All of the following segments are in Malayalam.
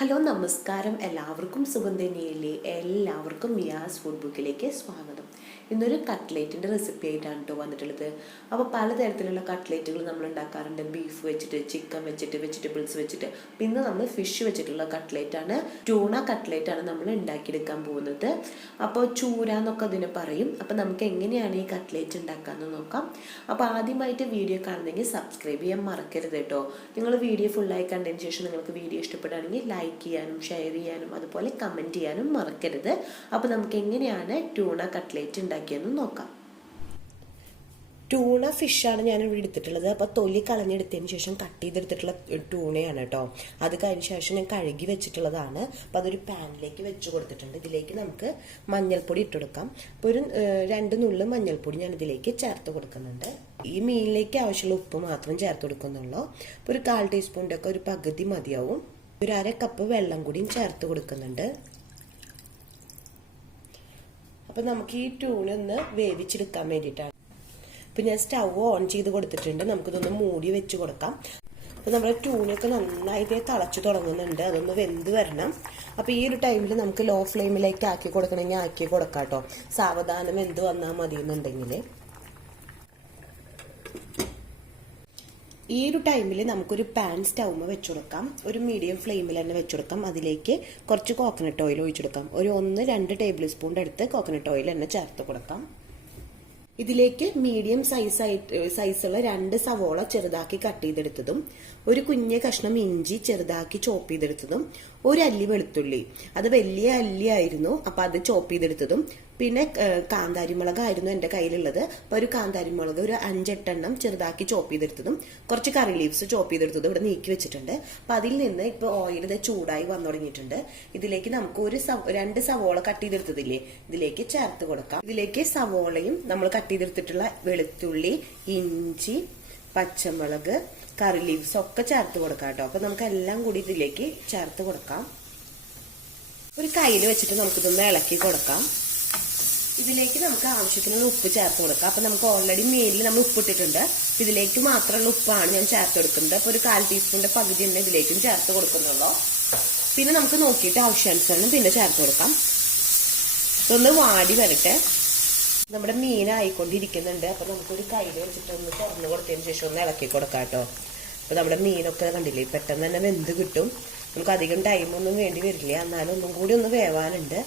ഹലോ നമസ്കാരം, എല്ലാവർക്കും സുഖം തന്നെയല്ലേ? എല്ലാവർക്കും മിയാസ് ഫുഡ് ബുക്കിലേക്ക് സ്വാഗതം. ഇന്നൊരു കട്ട്ലേറ്റിൻ്റെ റെസിപ്പി ആയിട്ടാണ് കേട്ടോ വന്നിട്ടുള്ളത്. അപ്പോൾ പലതരത്തിലുള്ള കട്ട്ലേറ്റുകൾ നമ്മൾ ഉണ്ടാക്കാറുണ്ട്. ബീഫ് വെച്ചിട്ട്, ചിക്കൻ വെച്ചിട്ട്, വെജിറ്റബിൾസ് വെച്ചിട്ട്. പിന്നെ നമ്മൾ ഫിഷ് വെച്ചിട്ടുള്ള കട്ട്ലേറ്റാണ്, ട്യൂണ കട്ട്ലേറ്റാണ് നമ്മൾ ഉണ്ടാക്കിയെടുക്കാൻ പോകുന്നത്. അപ്പോൾ ചൂര എന്നൊക്കെ അതിന് പറയും. അപ്പോൾ നമുക്ക് എങ്ങനെയാണ് ഈ കട്ട്ലേറ്റ് ഉണ്ടാക്കാമെന്ന് നോക്കാം. അപ്പോൾ ആദ്യമായിട്ട് വീഡിയോ കാണുന്നെങ്കിൽ സബ്സ്ക്രൈബ് ചെയ്യാൻ മറക്കരുത് കേട്ടോ. നിങ്ങൾ വീഡിയോ ഫുള്ളായി കണ്ടതിന് ശേഷം നിങ്ങൾക്ക് വീഡിയോ ഇഷ്ടപ്പെടുകയാണെങ്കിൽ ലൈക്ക് ചെയ്യാനും ഷെയർ ചെയ്യാനും അതുപോലെ കമൻറ്റ് ചെയ്യാനും മറക്കരുത്. അപ്പോൾ നമുക്ക് എങ്ങനെയാണ് ട്യൂണ കട്ട്ലേറ്റ് ഉണ്ടാക്കിയെന്ന് നോക്കാം. ട്യൂണ ഫിഷാണ് ഞാൻ ഇവിടെ എടുത്തിട്ടുള്ളത്. അപ്പോൾ തൊലി കളഞ്ഞെടുത്തതിന് ശേഷം കട്ട് ചെയ്തെടുത്തിട്ടുള്ള ട്യൂണയാണ് കേട്ടോ. അത് കഴിഞ്ഞ ശേഷം ഞാൻ കഴുകി വെച്ചിട്ടുള്ളതാണ്. അപ്പോൾ അതൊരു പാനിലേക്ക് വെച്ച് കൊടുത്തിട്ടുണ്ട്. ഇതിലേക്ക് നമുക്ക് മഞ്ഞൾപ്പൊടി ഇട്ടുകൊടുക്കാം. അപ്പോൾ ഒരു 2 നുള്ള് മഞ്ഞൾപ്പൊടി ഞാൻ ഇതിലേക്ക് ചേർത്ത് കൊടുക്കുന്നുണ്ട്. ഈ മീനിലേക്ക് ആവശ്യമുള്ള ഉപ്പ് മാത്രം ചേർത്ത് കൊടുക്കുന്നുള്ളൂ. അപ്പോൾ ഒരു 1/4 ടീസ്പൂണിൻ്റെ ഒക്കെ ഒരു പകുതി മതിയാവും. ഒരു 1/2 കപ്പ് വെള്ളം കൂടിയും ചേർത്ത് കൊടുക്കുന്നുണ്ട്. അപ്പോൾ നമുക്ക് ഈ ട്യൂണ ഒന്ന് വേവിച്ചെടുക്കാൻ വേണ്ടിയിട്ടാണ്. അപ്പോൾ ഞാൻ സ്റ്റവ് ഓൺ ചെയ്ത് കൊടുത്തിട്ടുണ്ട്. നമുക്കിതൊന്ന് മൂടി വെച്ച് കൊടുക്കാം. അപ്പോൾ നമ്മുടെ ട്യൂണയൊക്കെ നന്നായിട്ട് തിളച്ച് തുടങ്ങുന്നുണ്ട്. അതൊന്ന് വെന്ത് വരണം. അപ്പോൾ ഈ ഒരു ടൈമിൽ നമുക്ക് ലോ ഫ്ലെയിമിലേക്ക് ആക്കി കൊടുക്കണമെങ്കിൽ ആക്കി കൊടുക്കാം കേട്ടോ. സാവധാനം വെന്ത് വന്നാൽ മതി എന്നുണ്ടെങ്കിൽ. ഈ ഒരു ടൈമിൽ നമുക്കൊരു പാൻ സ്റ്റൗമ വെച്ച് കൊടുക്കാം. ഒരു മീഡിയം ഫ്ലെയിമിൽ തന്നെ വെച്ച് കൊടുക്കാം. അതിലേക്ക് കുറച്ച് കോക്കനട്ട് ഓയിൽ ഒഴിച്ചു കൊടുക്കാം. ഒരു 1-2 ടേബിൾ സ്പൂണിൻ്റെ അടുത്ത് കോക്കനട്ട് ഓയിൽ തന്നെ ചേർത്ത് കൊടുക്കാം. ഇതിലേക്ക് മീഡിയം സൈസുള്ള 2 സവോള ചെറുതാക്കി കട്ട് ചെയ്തെടുത്തതും, ഒരു കുഞ്ഞ് കഷ്ണം ഇഞ്ചി ചെറുതാക്കി ചോപ്പ് ചെയ്തെടുത്തതും, ഒരു അല്ലി വെളുത്തുള്ളി, അത് വലിയ അല്ലിയായിരുന്നു, അപ്പം അത് ചോപ്പ് ചെയ്തെടുത്തതും, പിന്നെ കാന്താരിമുളകായിരുന്നു എൻ്റെ കയ്യിലുള്ളത്. അപ്പോൾ ഒരു കാന്താരിമുളക് ഒരു 5-8 എണ്ണം ചെറുതാക്കി ചോപ്പ് ചെയ്തെടുത്തതും, കുറച്ച് കറി ലീവ്സ് ചോപ്പ് ചെയ്തെടുത്തതും ഇവിടെ നീക്കി വെച്ചിട്ടുണ്ട്. അപ്പം അതിൽ നിന്ന് ഇപ്പോൾ ഓയിൽ ഇത് ചൂടായി വന്നു തുടങ്ങിയിട്ടുണ്ട്. ഇതിലേക്ക് നമുക്ക് 2 സവോള കട്ട് ചെയ്തെടുത്തതില്ലേ ഇതിലേക്ക് ചേർത്ത് കൊടുക്കാം. ഇതിലേക്ക് സവോളയും നമ്മൾ കട്ട് ചെയ്തെടുത്തിട്ടുള്ള വെളുത്തുള്ളി, ഇഞ്ചി, പച്ചമുളക്, കറി ലീവ്സ് ഒക്കെ ചേർത്ത് കൊടുക്കാം കേട്ടോ. അപ്പൊ നമുക്ക് എല്ലാം കൂടി ഇതിലേക്ക് ചേർത്ത് കൊടുക്കാം. ഒരു കയ്യിൽ വെച്ചിട്ട് നമുക്കിതൊന്ന് ഇളക്കി കൊടുക്കാം. ഇതിലേക്ക് നമുക്ക് ആവശ്യത്തിനുള്ള ഉപ്പ് ചേർത്ത് കൊടുക്കാം. അപ്പൊ നമുക്ക് ഓൾറെഡി മീനിൽ നമ്മൾ ഉപ്പിട്ടിട്ടുണ്ട്. ഇതിലേക്ക് മാത്രമുള്ള ഉപ്പാണ് ഞാൻ ചേർത്ത് കൊടുക്കുന്നത്. അപ്പൊ ഒരു 1/4 ടീസ്പൂണിന്റെ പകുതി തന്നെ ഇതിലേക്കും ചേർത്ത് കൊടുക്കുന്നുള്ളൂ. പിന്നെ നമുക്ക് നോക്കിയിട്ട് ആവശ്യാനുസരണം പിന്നെ ചേർത്ത് കൊടുക്കാം. ഇതൊന്ന് വാടി വരട്ടെ. നമ്മുടെ മീൻ ആയിക്കൊണ്ടിരിക്കുന്നുണ്ട്. അപ്പൊ നമുക്കൊരു കയ്യിൽ വെച്ചിട്ട് ഒന്ന് തുറന്നു കൊടുത്തതിന് ശേഷം ഒന്ന് ഇളക്കി കൊടുക്കാം കേട്ടോ. അപ്പൊ നമ്മുടെ മീനൊക്കെ കണ്ടില്ലേ പെട്ടെന്ന് തന്നെ വെന്ത് കിട്ടും. നമുക്ക് അധികം ടൈമൊന്നും വേണ്ടി വരില്ല. എന്നാലും ഒന്നും കൂടി ഒന്ന് വേവാനുണ്ട്.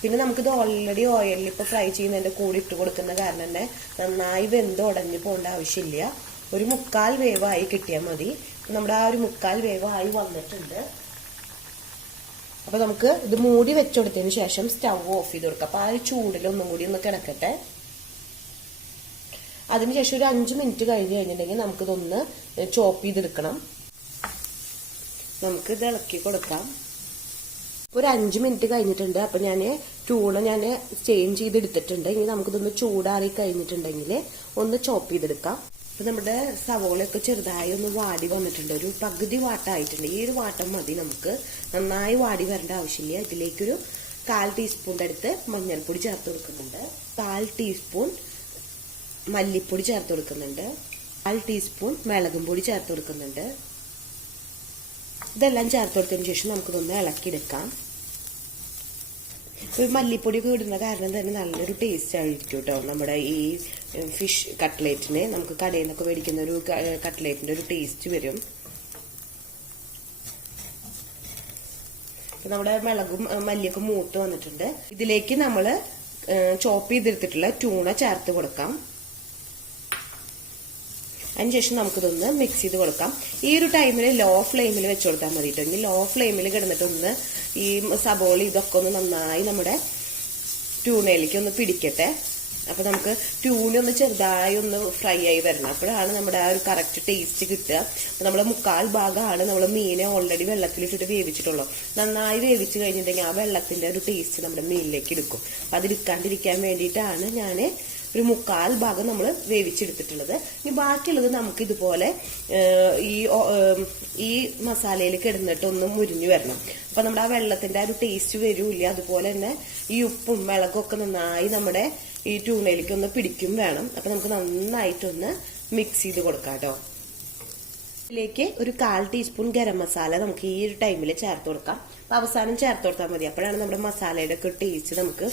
പിന്നെ നമുക്കിത് ഓൾറെഡി ഓയിലിൽ ഇപ്പോൾ ഫ്രൈ ചെയ്യുന്നതിൻ്റെ കൂടി ഇട്ട് കൊടുക്കുന്ന കാരണം തന്നെ നന്നായി വെന്ത് ഉടഞ്ഞു പോകേണ്ട ആവശ്യമില്ല. ഒരു 1/4 വേവായി കിട്ടിയാൽ മതി. നമ്മുടെ ആ ഒരു 1/4 വേവായി വന്നിട്ടുണ്ട്. അപ്പൊ നമുക്ക് ഇത് മൂടി വെച്ചുകൊടുത്തതിന് ശേഷം സ്റ്റവ് ഓഫ് ചെയ്ത് കൊടുക്കാം. അപ്പൊ ആ ഒരു ചൂടിൽ ഒന്നും കൂടി ഒന്ന് കിടക്കട്ടെ. അതിനുശേഷം ഒരു 5 മിനിറ്റ് കഴിഞ്ഞിട്ടുണ്ടെങ്കിൽ നമുക്കിതൊന്ന് ചോപ്പ് ചെയ്തെടുക്കണം. നമുക്ക് ഇത് ഇളക്കി കൊടുക്കാം. ഒരു 5 മിനിറ്റ് കഴിഞ്ഞിട്ടുണ്ട്. അപ്പൊ ട്യൂണ ഞാൻ ചേഞ്ച് ചെയ്തെടുത്തിട്ടുണ്ട്. ഇനി നമുക്കിതൊന്ന് ചൂടാറി കഴിഞ്ഞിട്ടുണ്ടെങ്കിൽ ഒന്ന് ചോപ്പ് ചെയ്തെടുക്കാം. അപ്പൊ നമ്മുടെ സവോളയൊക്കെ ചെറുതായി ഒന്ന് വാടി വന്നിട്ടുണ്ട്. ഒരു പകുതി വാട്ടായിട്ടുണ്ട്. ഈ ഒരു വാട്ടം മതി. നമുക്ക് നന്നായി വാടി വരേണ്ട ആവശ്യമില്ല. ഇതിലേക്കൊരു 1/4 ടീസ്പൂണിന്റെ അടുത്ത് മഞ്ഞൾപ്പൊടി ചേർത്ത് കൊടുക്കുന്നുണ്ട്. 1/4 ടീസ്പൂൺ മല്ലിപ്പൊടി ചേർത്ത് കൊടുക്കുന്നുണ്ട്. 1/4 ടീസ്പൂൺ മുളകും പൊടി ചേർത്ത് കൊടുക്കുന്നുണ്ട്. ഇതെല്ലാം ചേർത്ത് കൊടുത്തതിന് ശേഷം നമുക്കിതൊന്ന് ഇളക്കിയെടുക്കാം. ഒരു മല്ലിപ്പൊടിയൊക്കെ ഇടുന്ന കാരണം തന്നെ നല്ലൊരു ടേസ്റ്റ് ആയിരിക്കും കേട്ടോ. നമ്മുടെ ഈ ഫിഷ് കട്ട്ലേറ്റിന് നമുക്ക് കടയിൽ നിന്നൊക്കെ മേടിക്കുന്ന ഒരു കട്ട്ലേറ്റിന്റെ ഒരു ടേസ്റ്റ് വരും. നമ്മുടെ മുളകും മല്ലിയൊക്കെ മൂത്ത് വന്നിട്ടുണ്ട്. ഇതിലേക്ക് നമ്മൾ ചോപ്പ് ചെയ്തെടുത്തിട്ടുള്ള ട്യൂണ ചേർത്ത് കൊടുക്കാം. അതിനുശേഷം നമുക്കിതൊന്ന് മിക്സ് ചെയ്ത് കൊടുക്കാം. ഈ ഒരു ടൈമിൽ ലോ ഫ്ലെയിമിൽ വെച്ച് കൊടുത്താൽ മതി കേട്ടോ. ഇനി ലോ ഫ്ലെയിമിൽ കിടന്നിട്ടൊന്ന് ഈ സബോള ഇതൊക്കെ ഒന്ന് നന്നായി നമ്മുടെ ട്യൂണയിലേക്ക് ഒന്ന് പിടിക്കട്ടെ. അപ്പൊ നമുക്ക് ട്യൂണ ഒന്ന് ചെറുതായി ഒന്ന് ഫ്രൈ ആയി വരണം. അപ്പോഴാണ് നമ്മുടെ ആ ഒരു കറക്റ്റ് ടേസ്റ്റ് കിട്ടുക. അപ്പൊ നമ്മൾ 1/4 ഭാഗമാണ് നമ്മൾ മീനെ ഓൾറെഡി വെള്ളത്തിലിട്ടിട്ട് വേവിച്ചിട്ടുള്ളൂ. നന്നായി വേവിച്ച് കഴിഞ്ഞിട്ടുണ്ടെങ്കിൽ ആ വെള്ളത്തിന്റെ ഒരു ടേസ്റ്റ് നമ്മുടെ മീനിലേക്ക് എടുക്കും. അപ്പൊ അതിരിക്കാണ്ടിരിക്കാൻ വേണ്ടിയിട്ടാണ് ഞാൻ ഒരു 1/4 ഭാഗം നമ്മൾ വേവിച്ചെടുത്തിട്ടുള്ളത്. ഇനി ബാക്കിയുള്ളത് നമുക്ക് ഇതുപോലെ ഈ മസാലയിൽ കിടന്നിട്ട് ഒന്ന് മുരിഞ്ഞു വരണം. അപ്പൊ നമ്മുടെ ആ വെള്ളത്തിന്റെ ആ ഒരു ടേസ്റ്റ് വരൂല്ല. അതുപോലെ തന്നെ ഈ ഉപ്പും മുളകും ഒക്കെ നന്നായി നമ്മുടെ ഈ ട്യൂണയിലേക്ക് ഒന്ന് പിടിക്കും വേണം. അപ്പൊ നമുക്ക് നന്നായിട്ടൊന്ന് മിക്സ് ചെയ്ത് കൊടുക്കാം കേട്ടോ. ഇതിലേക്ക് ഒരു 1/4 ടീസ്പൂൺ ഗരം മസാല നമുക്ക് ഈ ഒരു ടൈമിൽ ചേർത്ത് കൊടുക്കാം. അപ്പൊ അവസാനം ചേർത്ത് കൊടുത്താൽ മതി. അപ്പോഴാണ് നമ്മുടെ മസാലയുടെ ഒക്കെ ടേസ്റ്റ് നമുക്ക്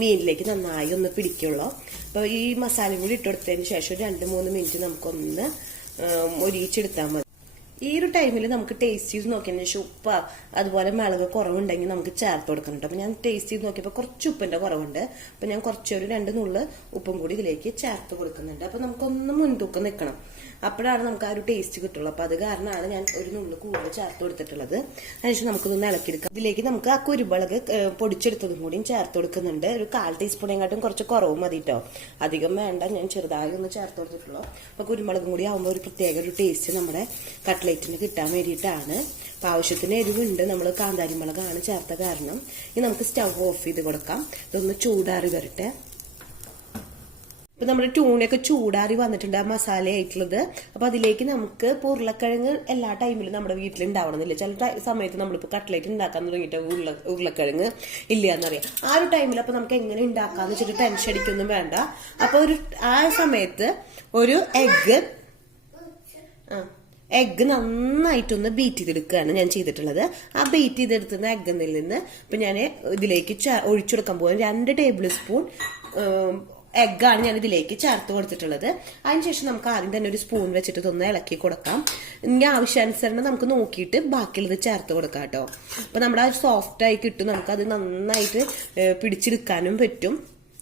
മീനിലേക്ക് നന്നായി ഒന്ന് പിടിക്കുള്ളൂ. അപ്പൊ ഈ മസാലയും കൂടി ഇട്ടുകൊടുത്തതിന് ശേഷം 2-3 മിനിറ്റ് നമുക്കൊന്ന് ഒരിച്ചെടുത്താൽ മതി. ഈ ഒരു ടൈമിൽ നമുക്ക് ടേസ്റ്റ് ചെയ്ത് നോക്കിയതിന് ശേഷം ഉപ്പ് അതുപോലെ മുളക് കുറവുണ്ടെങ്കിൽ നമുക്ക് ചേർത്ത് കൊടുക്കുന്നുണ്ട്. അപ്പൊ ഞാൻ ടേസ്റ്റ് ചെയ്ത് നോക്കിയപ്പോൾ കുറച്ച് ഉപ്പിന്റെ കുറവുണ്ട്. അപ്പൊ ഞാൻ കുറച്ചൊരു 2 നുള്ള് ഉപ്പും കൂടി ഇതിലേക്ക് ചേർത്ത് കൊടുക്കുന്നുണ്ട്. അപ്പൊ നമുക്കൊന്ന് മുൻതൂക്കം നിൽക്കണം, അപ്പോഴാണ് നമുക്ക് ആ ഒരു ടേസ്റ്റ് കിട്ടുള്ളൂ. അപ്പൊ അത് കാരണമാണ് ഞാൻ ഒരു നുള്ള് കൂടുതൽ ചേർത്ത് കൊടുത്തിട്ടുള്ളത്. അതിനുശേഷം നമുക്കിതൊന്ന് ഇളക്കിയെടുക്കാം. ഇതിലേക്ക് നമുക്ക് ആ കുരുമുളക് പൊടിച്ചെടുത്തതും കൂടിയും ചേർത്ത് കൊടുക്കുന്നുണ്ട്. ഒരു 1/4 ടീസ്പൂണേക്കാട്ടും കുറച്ച് കുറവ് മതി കേട്ടോ, അധികം വേണ്ട. ഞാൻ ചെറുതായി ഒന്ന് ചേർത്ത് കൊടുത്തിട്ടുള്ളൂ. അപ്പൊ കുരുമുളകും കൂടി ആകുമ്പോൾ ഒരു പ്രത്യേക ഒരു ടേസ്റ്റ് നമ്മുടെ കട്ട്ലേറ്റിന് കിട്ടാൻ വേണ്ടിയിട്ടാണ്. അപ്പൊ ആവശ്യത്തിന് എരിവുണ്ട്, നമ്മൾ കാന്താരി മുളകാണ് ചേർത്ത കാരണം. ഇനി നമുക്ക് സ്റ്റവ് ഓഫ് ചെയ്ത് കൊടുക്കാം. ഇതൊന്ന് ചൂടാറി വരട്ടെ. ഇപ്പൊ നമ്മുടെ ട്യൂണയൊക്കെ ചൂടാറി വന്നിട്ടുണ്ട്, ആ മസാല ആയിട്ടുള്ളത്. അപ്പൊ അതിലേക്ക് നമുക്ക് ഉരുളക്കിഴങ്ങ് എല്ലാ ടൈമിലും നമ്മുടെ വീട്ടിൽ ഉണ്ടാവണമെന്നില്ല. ചില സമയത്ത് നമ്മളിപ്പോ കട്ട്ലേറ്റ് ഉണ്ടാക്കാൻ തുടങ്ങിയിട്ട് ഉരുളക്കിഴങ്ങ് ഇല്ല എന്നറിയാം. ആ ഒരു ടൈമിൽ അപ്പൊ നമുക്ക് എങ്ങനെ ഉണ്ടാക്കാന്ന് വെച്ചിട്ട് ടെൻഷൻ അടിക്കൊന്നും വേണ്ട. അപ്പൊ ആ സമയത്ത് ഒരു എഗ്ഗ് നന്നായിട്ടൊന്ന് ബീറ്റ് ചെയ്തെടുക്കുകയാണ് ഞാൻ ചെയ്തിട്ടുള്ളത്. ആ ബീറ്റ് ചെയ്തെടുത്തുന്ന എഗ്ഗിൽ നിന്ന് ഇപ്പൊ ഞാൻ ഇതിലേക്ക് ഒഴിച്ചെടുക്കാൻ പോകുന്നത് 2 ടേബിൾ സ്പൂൺ എഗ്ഗാണ് ഞാൻ ഇതിലേക്ക് ചേർത്ത് കൊടുത്തിട്ടുള്ളത്. അതിനുശേഷം നമുക്ക് ആദ്യം തന്നെ ഒരു സ്പൂൺ വെച്ചിട്ട് ഇതൊന്ന് ഇളക്കി കൊടുക്കാം. ഇനി ആവശ്യാനുസരണം നമുക്ക് നോക്കിയിട്ട് ബാക്കിയുള്ളത് ചേർത്ത് കൊടുക്കാം കേട്ടോ. അപ്പൊ നമ്മുടെ സോഫ്റ്റ് ആയി കിട്ടും, നമുക്കത് നന്നായിട്ട് പിടിച്ചെടുക്കാനും പറ്റും.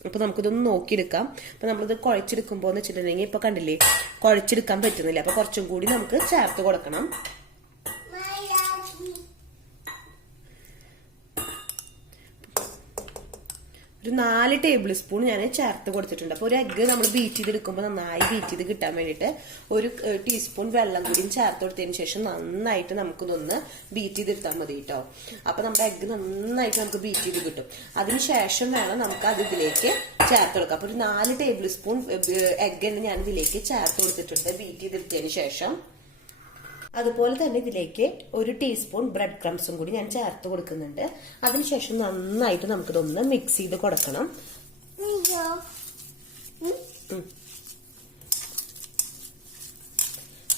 അപ്പൊ നമുക്കിതൊന്ന് നോക്കിയെടുക്കാം. അപ്പൊ നമ്മളിത് കുഴച്ചെടുക്കുമ്പോൾ എന്ന് വെച്ചിട്ടുണ്ടെങ്കിൽ ഇപ്പൊ കണ്ടില്ലേ, കുഴച്ചെടുക്കാൻ പറ്റുന്നില്ല. അപ്പൊ കുറച്ചും കൂടി നമുക്ക് ചേർത്ത് കൊടുക്കണം. ഒരു 4 ടേബിൾ സ്പൂൺ ഞാൻ ചേർത്ത് കൊടുത്തിട്ടുണ്ട്. അപ്പൊ ഒരു എഗ്ഗ് നമ്മൾ ബീറ്റ് ചെയ്തെടുക്കുമ്പോൾ നന്നായി ബീറ്റ് ചെയ്ത് കിട്ടാൻ വേണ്ടിയിട്ട് ഒരു ടീസ്പൂൺ വെള്ളം കൂടിയും ചേർത്ത് കൊടുത്തതിന് ശേഷം നന്നായിട്ട് നമുക്കിതൊന്ന് ബീറ്റ് ചെയ്തെടുത്താൽ മതി കേട്ടോ. അപ്പൊ നമ്മുടെ എഗ്ഗ് നന്നായിട്ട് നമുക്ക് ബീറ്റ് ചെയ്ത് കിട്ടും. അതിനുശേഷം വേണം നമുക്ക് അത് ഇതിലേക്ക് ചേർത്ത് കൊടുക്കാം. അപ്പൊ ഒരു 4 ടേബിൾ സ്പൂൺ എഗ്ഗ് തന്നെ ഞാൻ ഇതിലേക്ക് ചേർത്ത് കൊടുത്തിട്ടുണ്ട് ബീറ്റ് ചെയ്തെടുത്തതിന് ശേഷം. അതുപോലെ തന്നെ ഇതിലേക്ക് ഒരു ടീസ്പൂൺ ബ്രെഡ് ക്രംസും കൂടി ഞാൻ ചേർത്ത് കൊടുക്കുന്നുണ്ട്. അതിനുശേഷം നന്നായിട്ട് നമുക്കിതൊന്ന് മിക്സ് ചെയ്ത് കൊടുക്കണം.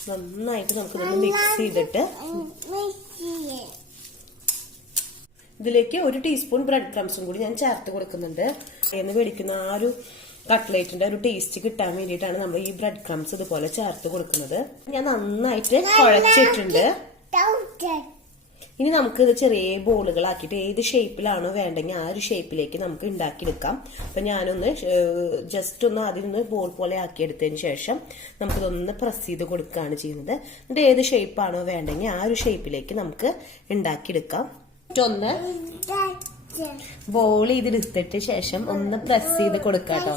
നന്നായിട്ട് നമുക്കിതൊന്ന് മിക്സ് ചെയ്തിട്ട് ഇതിലേക്ക് ഒരു ടീസ്പൂൺ ബ്രെഡ് ക്രംസും കൂടി ഞാൻ ചേർത്ത് കൊടുക്കുന്നുണ്ട്. എന്ന് മേടിക്കുന്ന ആ ഒരു കട്ട്ലേറ്റിന്റെ ഒരു ടേസ്റ്റ് കിട്ടാൻ വേണ്ടിയിട്ടാണ് നമ്മൾ ഈ ബ്രെഡ് ക്രംസ് ഇതുപോലെ ചേർത്ത് കൊടുക്കുന്നത്. ഞാൻ നന്നായിട്ട് കുഴച്ചിട്ടുണ്ട്. ഇനി നമുക്ക് ഇത് ചെറിയ ബോളുകളാക്കിയിട്ട് ഏത് ഷേപ്പിലാണോ വേണ്ടെങ്കിൽ ആ ഒരു ഷേപ്പിലേക്ക് നമുക്ക് ഉണ്ടാക്കിയെടുക്കാം. അപ്പൊ ഞാനൊന്ന് ജസ്റ്റ് ഒന്ന് ആദ്യം ഒന്ന് ബോൾ പോലെ ആക്കിയെടുത്തതിന് ശേഷം നമുക്കിതൊന്ന് പ്രസ് ചെയ്ത് കൊടുക്കുകയാണ് ചെയ്യുന്നത്. എന്നിട്ട് ഏത് ഷേപ്പാണോ വേണ്ടെങ്കിൽ ആ ഒരു ഷേപ്പിലേക്ക് നമുക്ക് ഉണ്ടാക്കിയെടുക്കാം. ഒന്ന് ബോൾ ചെയ്തെടുത്തിട്ട് ശേഷം ഒന്ന് പ്രസ് ചെയ്ത് കൊടുക്കാട്ടോ.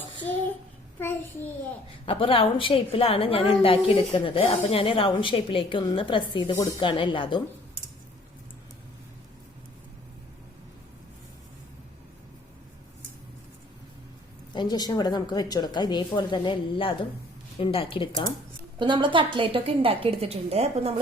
അപ്പൊ റൗണ്ട് ഷേപ്പിലാണ് ഞാൻ ഉണ്ടാക്കിയെടുക്കുന്നത്. അപ്പൊ ഞാൻ റൗണ്ട് ഷേപ്പിലേക്ക് ഒന്ന് പ്രസ് ചെയ്ത് കൊടുക്കുകയാണ് എല്ലാതും. അതിനുശേഷം ഇവിടെ നമുക്ക് വെച്ചുകൊടുക്കാം. ഇതേപോലെ തന്നെ എല്ലാതും ഉണ്ടാക്കിയെടുക്കാം. അപ്പൊ നമ്മൾ കട്ട്ലേറ്റ് ഒക്കെ ഉണ്ടാക്കി എടുത്തിട്ടുണ്ട്. അപ്പൊ നമ്മൾ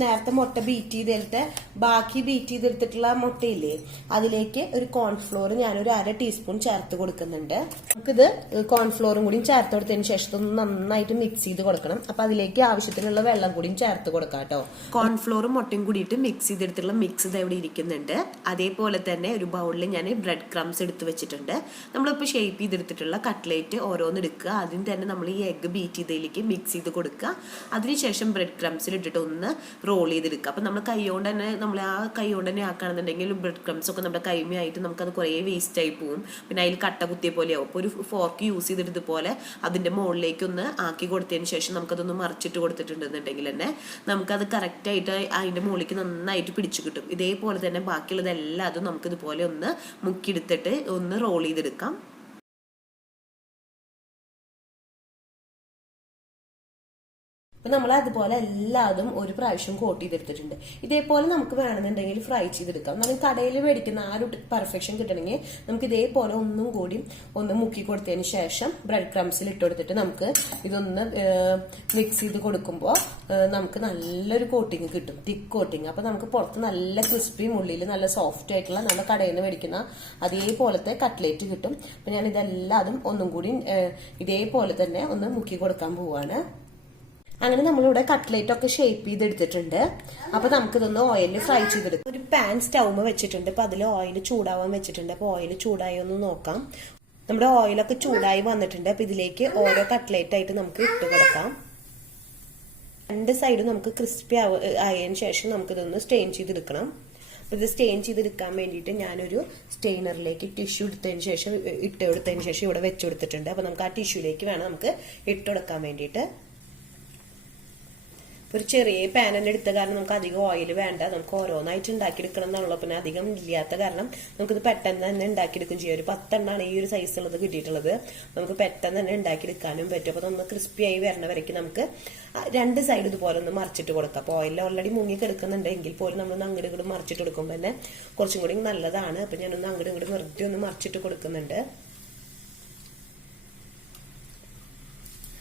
നേരത്തെ മുട്ട ബീറ്റ് ചെയ്തെടുത്ത് ബാക്കി ബീറ്റ് ചെയ്തെടുത്തിട്ടുള്ള മുട്ടയില്ലേ, അതിലേക്ക് ഒരു കോൺഫ്ലോർ ഞാനൊരു 1/2 ടീസ്പൂൺ ചേർത്ത് കൊടുക്കുന്നുണ്ട്. നമുക്കിത് കോൺഫ്ലോറും കൂടി ചേർത്ത് കൊടുത്തതിന് ശേഷം ഒന്ന് നന്നായിട്ട് മിക്സ് ചെയ്ത് കൊടുക്കണം. അപ്പൊ അതിലേക്ക് ആവശ്യത്തിനുള്ള വെള്ളം കൂടിയും ചേർത്ത് കൊടുക്കാം കേട്ടോ. കോൺഫ്ലോറും മുട്ടയും കൂടിയിട്ട് മിക്സ് ചെയ്തെടുത്തിട്ടുള്ള മിക്സ് ഇത് ഇവിടെ ഇരിക്കുന്നുണ്ട്. അതേപോലെ തന്നെ ഒരു ബൗളിൽ ഞാൻ ബ്രെഡ് ക്രംസ് എടുത്ത് വെച്ചിട്ടുണ്ട്. നമ്മളിപ്പോൾ ഷേപ്പ് ചെയ്തെടുത്തിട്ടുള്ള കട്ട്ലേറ്റ് ഓരോന്ന് എടുക്കുക. ആദ്യം തന്നെ നമ്മൾ ഈ എഗ്ഗ് ബീറ്റ് ചെയ്തതിലേക്ക് മിക്സ് ചെയ്ത് കൊടുക്കുക. അതിനുശേഷം ബ്രെഡ് ക്രംസിൽ ഇട്ടിട്ട് ഒന്ന് റോൾ ചെയ്തെടുക്കുക. അപ്പൊ നമ്മൾ കൈകൊണ്ട് തന്നെ ആക്കുകയാണെന്നുണ്ടെങ്കിൽ ബ്രെഡ് ക്രംസ് ഒക്കെ നമ്മുടെ കൈമയായിട്ട് നമുക്കത് കുറേ വേസ്റ്റ് ആയി പോകും. പിന്നെ അതിൽ കട്ട കുത്തിയ പോലെയാവും. അപ്പോൾ ഒരു ഫോർക്ക് യൂസ് ചെയ്തിട്ട് ഇതുപോലെ അതിന്റെ മുകളിലേക്ക് ഒന്ന് ആക്കി കൊടുത്തതിന് ശേഷം നമുക്കതൊന്ന് മറിച്ചിട്ട് കൊടുത്തിട്ടുണ്ടെന്നുണ്ടെങ്കിൽ തന്നെ നമുക്കത് കറക്റ്റായിട്ട് അതിന്റെ മുകളിലേക്ക് നന്നായിട്ട് പിടിച്ചു കിട്ടും. ഇതേപോലെ തന്നെ ബാക്കിയുള്ളതെല്ലാം നമുക്ക് ഇതുപോലെ ഒന്ന് മുക്കിയെടുത്തിട്ട് ഒന്ന് റോൾ ചെയ്തെടുക്കാം. നമ്മൾ അതുപോലെ എല്ലാതും ഒരു പ്രാവശ്യം കോട്ട് ചെയ്തെടുത്തിട്ടുണ്ട്. ഇതേപോലെ നമുക്ക് വേണമെന്നുണ്ടെങ്കിൽ ഫ്രൈ ചെയ്തെടുക്കാം. നമ്മൾ കടയിൽ മേടിക്കുന്ന ആ ഒരു പെർഫെക്ഷൻ കിട്ടണമെങ്കിൽ നമുക്ക് ഇതേപോലെ ഒന്നും കൂടി ഒന്ന് മുക്കി കൊടുത്തതിന് ശേഷം ബ്രെഡ് ക്രംസിൽ ഇട്ട് കൊടുത്തിട്ട് നമുക്ക് ഇതൊന്ന് മിക്സ് ചെയ്ത് കൊടുക്കുമ്പോൾ നമുക്ക് നല്ലൊരു കോട്ടിങ് കിട്ടും, തിക്ക് കോട്ടിങ്. അപ്പൊ നമുക്ക് പുറത്ത് നല്ല ക്രിസ്പിയും ഉള്ളിൽ നല്ല സോഫ്റ്റ് ആയിട്ടുള്ള നമ്മുടെ കടയിൽ നിന്ന് മേടിക്കുന്ന അതേപോലത്തെ കട്ട്ലേറ്റ് കിട്ടും. അപ്പൊ ഞാൻ ഇതെല്ലാതും ഒന്നും കൂടി ഇതേപോലെ തന്നെ ഒന്ന് മുക്കി കൊടുക്കാൻ പോവാണ്. അങ്ങനെ നമ്മളിവിടെ കട്ട്ലേറ്റ് ഒക്കെ ഷേപ്പ് ചെയ്തെടുത്തിട്ടുണ്ട്. അപ്പൊ നമുക്കിതൊന്ന് ഓയിലിൽ ഫ്രൈ ചെയ്തെടുക്കാം. ഒരു പാൻ സ്റ്റൗമ് വെച്ചിട്ടുണ്ട്. അപ്പൊ അതിൽ ഓയിൽ ചൂടാവാൻ വെച്ചിട്ടുണ്ട്. അപ്പൊ ഓയിൽ ചൂടായി ഒന്ന് നോക്കാം. നമ്മുടെ ഓയിലൊക്കെ ചൂടായി വന്നിട്ടുണ്ട്. അപ്പൊ ഇതിലേക്ക് ഓരോ കട്ട്ലേറ്റ് ആയിട്ട് നമുക്ക് ഇട്ട് കൊടുക്കാം. രണ്ട് സൈഡും നമുക്ക് ക്രിസ്പി ആയതിനു ശേഷം നമുക്കിതൊന്ന് സ്റ്റെയിൻ ചെയ്തെടുക്കണം. ഇത് സ്റ്റെയിൻ ചെയ്തെടുക്കാൻ വേണ്ടിയിട്ട് ഞാനൊരു സ്റ്റെയിനറിലേക്ക് ടിഷ്യൂ എടുത്തതിന് ശേഷം ഇവിടെ വെച്ചു കൊടുത്തിട്ടുണ്ട്. അപ്പൊ നമുക്ക് ആ ടിഷ്യൂലേക്ക് വേണം നമുക്ക് ഇട്ടുകൊടുക്കാൻ വേണ്ടിയിട്ട്. ഒരു ചെറിയ പാൻ തന്നെ എടുത്ത കാരണം നമുക്ക് അധികം ഓയിൽ വേണ്ട. നമുക്ക് ഓരോന്നായിട്ട് ഉണ്ടാക്കിയെടുക്കണം എന്നുള്ളൂ. പിന്നെ അധികം ഇല്ലാത്ത കാരണം നമുക്കിത് പെട്ടെന്ന് തന്നെ ഉണ്ടാക്കിയെടുക്കും ചെയ്യാം. ഒരു 10 എണ്ണമാണ് ഈ ഒരു സൈസുള്ളത് കിട്ടിയിട്ടുള്ളത്. നമുക്ക് പെട്ടെന്ന് തന്നെ ഉണ്ടാക്കിയെടുക്കാനും പറ്റും. അപ്പൊ ഒന്ന് ക്രിസ്പി ആയി വരണ വരയ്ക്ക് നമുക്ക് രണ്ട് സൈഡ് ഇതുപോലെ ഒന്ന് മറിച്ചിട്ട് കൊടുക്കാം. അപ്പൊ ഓയിൽ ഓൾറെഡി മുങ്ങി കിടക്കുന്നുണ്ടെങ്കിൽ പോലും നമ്മളൊന്ന് അങ്ങോട്ട് ഇങ്ങോട്ട് മറിച്ചിട്ട് കൊടുക്കുമ്പോൾ തന്നെ കുറച്ചും കൂടി നല്ലതാണ്. അപ്പൊ ഞാനൊന്ന് അങ്ങോട്ട് ഇങ്ങോട്ട് വെറുതെ ഒന്ന് മറിച്ചിട്ട് കൊടുക്കുന്നുണ്ട്.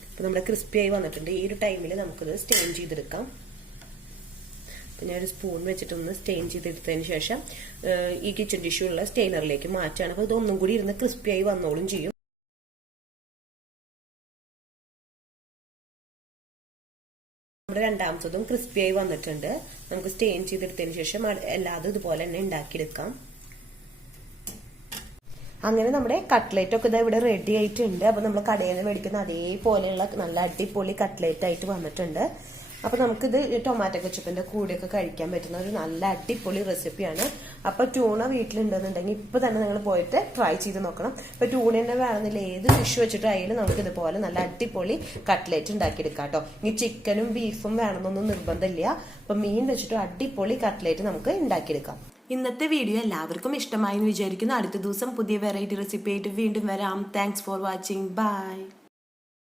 അപ്പൊ നമ്മുടെ ക്രിസ്പി ആയി വന്നിട്ടുണ്ട്. ഈ ഒരു ടൈമിൽ നമുക്കിത് സ്റ്റെയിൻ ചെയ്തെടുക്കാം. അപ്പൊ ഞാനൊരു സ്പൂൺ വെച്ചിട്ടൊന്ന് സ്റ്റെയിൻ ചെയ്തെടുത്തതിന് ശേഷം ഈ കിച്ചൺ ടിഷ്യൂ ഉള്ള സ്റ്റെയിനറിലേക്ക് മാറ്റാണ്. അപ്പൊ ഇതൊന്നും കൂടി ഇരുന്ന് ക്രിസ്പി ആയി വന്നോളും ചെയ്യും. നമ്മുടെ രണ്ടാമത്തതും ക്രിസ്പി ആയി വന്നിട്ടുണ്ട്. നമുക്ക് സ്റ്റെയിൻ ചെയ്തെടുത്തതിന് ശേഷം എല്ലാതും ഇതുപോലെ തന്നെ ഉണ്ടാക്കിയെടുക്കാം. അങ്ങനെ നമ്മുടെ കട്ട്ലേറ്റ് ഒക്കെ ഇവിടെ റെഡി ആയിട്ടുണ്ട്. അപ്പൊ നമ്മൾ കടയിൽ നിന്ന് മേടിക്കുന്ന അതേപോലെയുള്ള നല്ല അടിപൊളി കട്ട്ലേറ്റ് ആയിട്ട് വന്നിട്ടുണ്ട്. അപ്പൊ നമുക്കിത് ടൊമാറ്റോ കെച്ചപ്പിന്റെ കൂടെയൊക്കെ കഴിക്കാൻ പറ്റുന്ന ഒരു നല്ല അടിപൊളി റെസിപ്പിയാണ്. അപ്പൊ ട്യൂണ വീട്ടിലുണ്ടെന്നുണ്ടെങ്കിൽ ഇപ്പൊ തന്നെ നിങ്ങൾ പോയിട്ട് ട്രൈ ചെയ്ത് നോക്കണം. ഇപ്പൊ ട്യൂണ തന്നെ വേണമെന്നില്ല, ഏത് ഫിഷ് വെച്ചിട്ടായാലും നമുക്ക് ഇതുപോലെ നല്ല അടിപൊളി കട്ട്ലേറ്റ് ഉണ്ടാക്കിയെടുക്കാം കേട്ടോ. ഇനി ചിക്കനും ബീഫും വേണമെന്നൊന്നും നിർബന്ധമില്ല. അപ്പൊ മീൻ വെച്ചിട്ട് അടിപൊളി കട്ട്ലേറ്റ് നമുക്ക് ഉണ്ടാക്കിയെടുക്കാം. ഇന്നത്തെ വീഡിയോ എല്ലാവർക്കും ഇഷ്ടമായി എന്ന് വിചാരിക്കുന്നു. അടുത്ത ദിവസം പുതിയ വെറൈറ്റി റെസിപ്പി ആയിട്ട് വീണ്ടും വരാം. Thanks for watching. ബൈ.